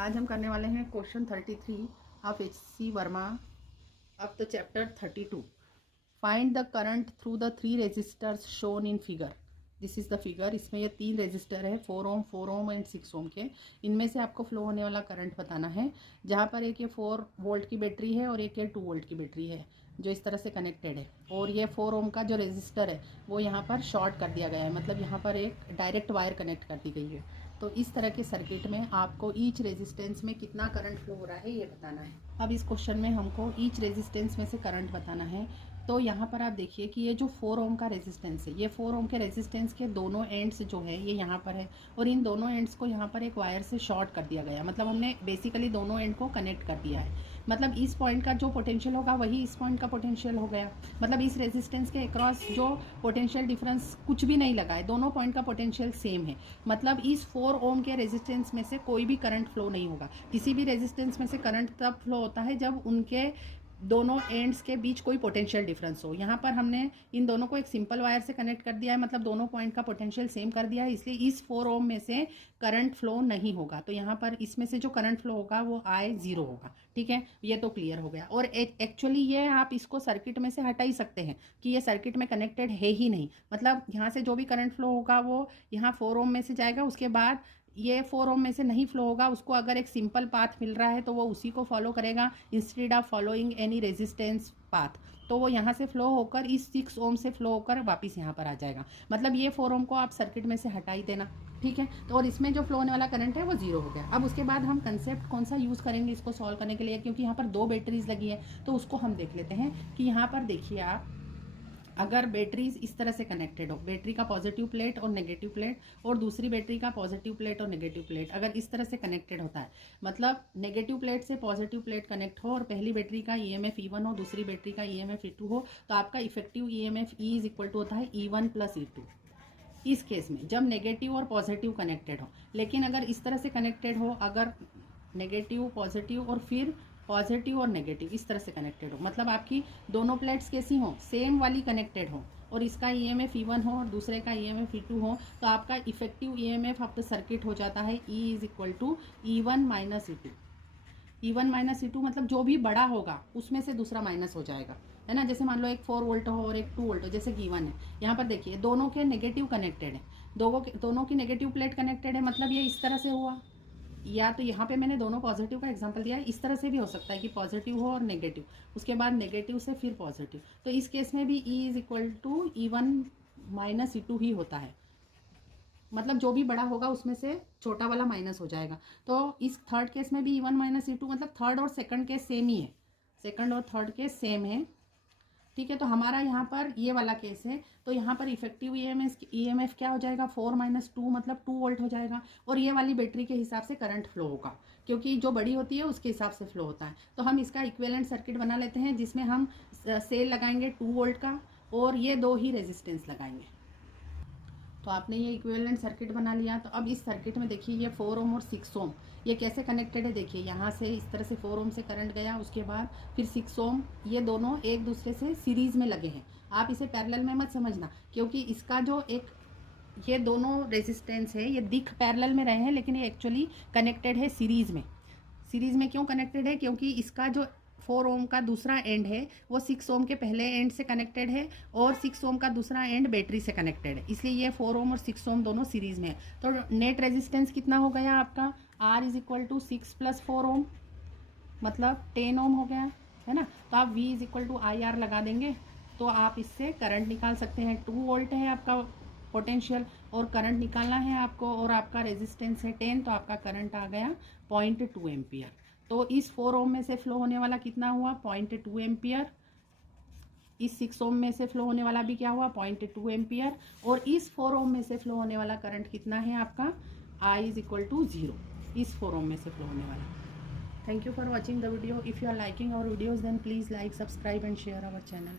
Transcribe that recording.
आज हम करने वाले हैं question 33 of HC Verma of the chapter 32। Find the current through the 3 resistors shown in figure. This is the figure. इसमें ये 3 रेजिस्टर है, 4 ओम, 4 ओम एंड 6 ओम के। इनमें से आपको फ्लो होने वाला करंट बताना है। जहाँ पर एक ये 4 वोल्ट की बैटरी है और एक ये 2 वोल्ट की बैटरी है जो इस तरह से कनेक्टेड है, और ये 4 ओम का जो रेजिस्टर है वो यहाँ पर शॉर्ट कर दिया गया है, मतलब यहाँ पर एक डायरेक्ट वायर कनेक्ट कर दी गई है। तो इस तरह के सर्किट में आपको ईच रेजिस्टेंस में कितना करंट फ्लो हो रहा है ये बताना है। अब इस क्वेश्चन में हमको ईच रेजिस्टेंस में से करंट बताना है। तो यहाँ पर आप देखिए कि ये जो 4 ओम का रेजिस्टेंस है, ये 4 ओम के रेजिस्टेंस के दोनों एंड्स जो है ये यहाँ पर है, और इन दोनों एंड्स को यहाँ पर एक वायर से शॉर्ट कर दिया गया, मतलब हमने बेसिकली दोनों एंड को कनेक्ट कर दिया है। मतलब इस पॉइंट का जो पोटेंशियल होगा वही इस पॉइंट का पोटेंशियल हो गया। मतलब इस रेजिस्टेंस के अक्रॉस जो पोटेंशियल डिफरेंस कुछ भी नहीं लगा है, दोनों पॉइंट का पोटेंशियल सेम है। मतलब इस 4 ओम के रेजिस्टेंस में से कोई भी करंट फ्लो नहीं होगा। किसी भी रेजिस्टेंस में से करंट तब फ्लो होता है जब उनके दोनों एंड्स के बीच कोई पोटेंशियल डिफरेंस हो। यहाँ पर हमने इन दोनों को एक सिंपल वायर से कनेक्ट कर दिया है, मतलब दोनों पॉइंट का पोटेंशियल सेम कर दिया है, इसलिए इस 4 ओम में से करंट फ्लो नहीं होगा। तो यहाँ पर इसमें से जो करंट फ्लो होगा वो I0 होगा। ठीक है, ये तो क्लियर हो गया। और एक्चुअली ये आप इसको सर्किट में से हटा ही सकते हैं कि ये सर्किट में कनेक्टेड है ही नहीं। मतलब यहाँ से जो भी करंट फ्लो होगा वो यहाँ 4 ओम में से जाएगा, उसके बाद ये 4 ओम में से नहीं फ्लो होगा। उसको अगर एक सिंपल पाथ मिल रहा है तो वो उसी को फॉलो करेगा instead of following any resistance path. तो वो यहाँ से फ्लो होकर इस 6 ओम से फ्लो होकर वापस यहाँ पर आ जाएगा। मतलब ये 4 ओम को आप सर्किट में से हटा ही देना। ठीक है, तो और इसमें जो फ्लो होने वाला करंट है वो 0 हो गया। अब उसके बाद हम कंसेप्ट कौन सा यूज़ करेंगे इसको सॉल्व करने के लिए, क्योंकि यहाँ पर 2 बैटरीज लगी है, तो उसको हम देख लेते हैं कि यहाँ पर देखिए आप, अगर बैटरीज इस तरह से कनेक्टेड हो, बैटरी का पॉजिटिव प्लेट और नेगेटिव प्लेट और दूसरी बैटरी का पॉजिटिव प्लेट और नेगेटिव प्लेट अगर इस तरह से कनेक्टेड होता है, मतलब नेगेटिव प्लेट से पॉजिटिव प्लेट कनेक्ट हो और पहली बैटरी का EMF E1 हो, दूसरी बैटरी का EMF E2 हो, तो आपका effective EMF E is equal to होता है E1 प्लस E2। इस केस में जब नेगेटिव और पॉजिटिव कनेक्टेड हो, लेकिन अगर इस तरह से कनेक्टेड हो, अगर नेगेटिव पॉजिटिव और फिर पॉजिटिव और नेगेटिव इस तरह से कनेक्टेड हो, मतलब आपकी दोनों प्लेट्स कैसी हो, सेम वाली कनेक्टेड हो, और इसका EMF E1 हो और दूसरे का EMF E2 हो, तो आपका effective EMF of the circuit हो जाता है E is equal to E1 minus E2। E1 minus E2 मतलब जो भी बड़ा होगा उसमें से दूसरा माइनस हो जाएगा, है ना। जैसे मान लो एक 4 वोल्ट हो और एक 2 वोल्ट हो, जैसे कि E1 है। यहाँ पर देखिए दोनों के नेगेटिव कनेक्टेड है, दोनों की नेगेटिव प्लेट कनेक्टेड है, मतलब ये इस तरह से हुआ। या तो यहाँ पे मैंने दोनों पॉजिटिव का एग्जांपल दिया है, इस तरह से भी हो सकता है कि पॉजिटिव हो और नेगेटिव, उसके बाद नेगेटिव से फिर पॉजिटिव। तो इस केस में भी E is equal to E1 minus E2 ही होता है, मतलब जो भी बड़ा होगा उसमें से छोटा वाला माइनस हो जाएगा। तो इस थर्ड केस में भी E1 माइनस E2, मतलब थर्ड और सेकंड केस सेम ही है, सेकंड और थर्ड केस सेम है। ठीक है, तो हमारा यहाँ पर ये वाला केस है, तो यहाँ पर इफेक्टिव EMF क्या हो जाएगा, 4 माइनस 2 मतलब 2 वोल्ट हो जाएगा, और ये वाली बैटरी के हिसाब से करंट फ्लो होगा, क्योंकि जो बड़ी होती है उसके हिसाब से फ्लो होता है। तो हम इसका इक्विवेलेंट सर्किट बना लेते हैं, जिसमें हम सेल लगाएंगे 2 वोल्ट का और ये 2 ही रेजिस्टेंस लगाएंगे। तो आपने ये इक्विवेलेंट सर्किट बना लिया। तो अब इस सर्किट में देखिए ये 4 ओम और 6 ओम ये कैसे कनेक्टेड है। देखिए यहाँ से इस तरह से 4 ओम से करंट गया, उसके बाद फिर 6 ओम, ये दोनों एक दूसरे से सीरीज में लगे हैं। आप इसे पैरेलल में मत समझना, क्योंकि इसका जो एक ये दोनों रेजिस्टेंस है ये दिख पैरेलल में रहे हैं, लेकिन ये एक्चुअली कनेक्टेड है सीरीज में। सीरीज में क्यों कनेक्टेड है, क्योंकि इसका जो 4 ओम का दूसरा एंड है वो 6 ओम के पहले एंड से कनेक्टेड है, और 6 ओम का दूसरा एंड बैटरी से कनेक्टेड है, इसलिए ये 4 ओम और 6 ओम दोनों सीरीज में है। तो नेट रेजिस्टेंस कितना हो गया आपका, R is equal to 6 plus 4 ohm, मतलब 10 ओम हो गया, है ना। तो आप V is equal to IR लगा देंगे तो आप इससे करंट निकाल सकते हैं। 2 वोल्ट है आपका पोटेंशियल और करंट निकालना है आपको, और आपका रेजिस्टेंस है 10, तो आपका करंट आ गया 0.2 एम्पियर। तो इस 4 ओम में से फ्लो होने वाला कितना हुआ, 0.2 एम्पियर। इस 6 ओम में से फ्लो होने वाला भी क्या हुआ, 0.2 एम्पियर। और इस 4 ओम में से फ्लो होने वाला करंट कितना है आपका, I इज इक्वल टू 0, इस 4 ओम में से फ्लो होने वाला। Thank you for watching the video. If you are liking our videos then please like, subscribe and share our channel.